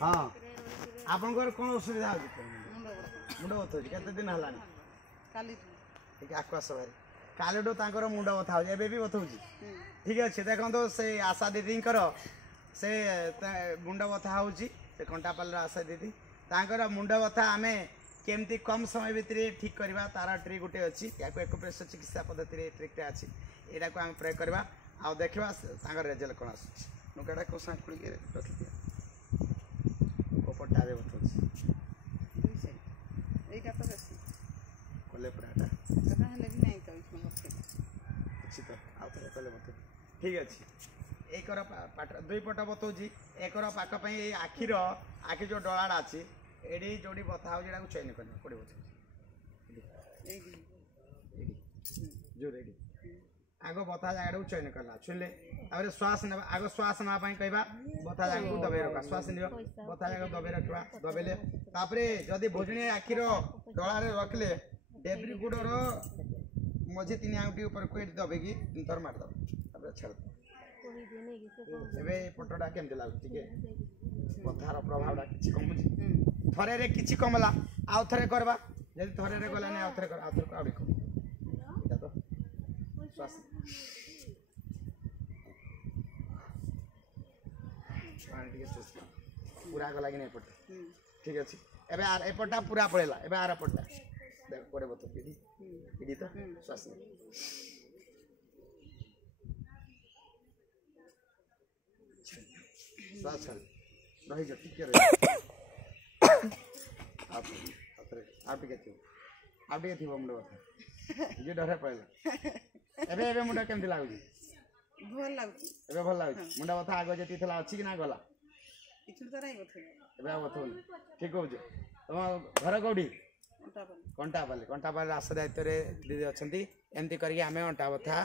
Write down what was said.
हाँ आपनकर कौन असुविधा हो मुंड बथा केते दिन हलानी ठीक आकुआ सवारी कालीठू तांकर मुंड बथा हो भी बथाउची ठीक अच्छे देखो से आशा दीदी से मुंड बथा होची से कंटापाल आशा दीदी तांकर मुंड बथा आम केमती कम समय भितर ठीक करवा तार ट्रिक गोटे अच्छी या एक्यूप्रेशर चिकित्सा पद्धति ट्रिकटे अच्छी यहाँ को आम प्रयोग करवा आ देखा रेजल्ट कौन आस नुकाटा को सांकुड़ी रखी दिया पटा कले पूरा ठीक अच्छे एक दुई पट बताऊँगी एक पाख आखिर आखि जो डलाटा अच्छी एडी जोड़ी बता हो चयन करना पड़े जो रेडी आग बता जगह चयन करना छुले श्वास ना आग श्वास ना कहवा बता जगह को दबाई रखा श्वास नियो बता जगह दबाई रखा दबेले जदि भोजनी आखिर डलारे रखले डेब्री गुड़र मझी 3 आंगुठी ऊपर को दबेगी थर मारद छाड़ पटटा केमती लगे बथार प्रभाव कि कमुची थरे कि कमला आउ थे करवा जब थरे गलानी आउ थे आउ थे आउे कम तो श्वास पूरा गला कि नहीं ठीक अच्छे एवं एपटा पूरा पड़ेगा एवं आर पटा पड़े बत पीड़ी तो श्वास श्वास रही जो टिके आउटे थी मुंड बता जे डरे पड़ेगा एबे एबे मुंड केमती लागुची भल लागुची एबे भल लागुची मुंड बता आगो जेती थला अछि कि ना गला किछु तो नहीं बथै एबे बथौन ठीक हो जे तुम घर कोडी कंटापाली रास्ता दायित्व रे दीदी अछंती एमती करके आमे अंटा बथा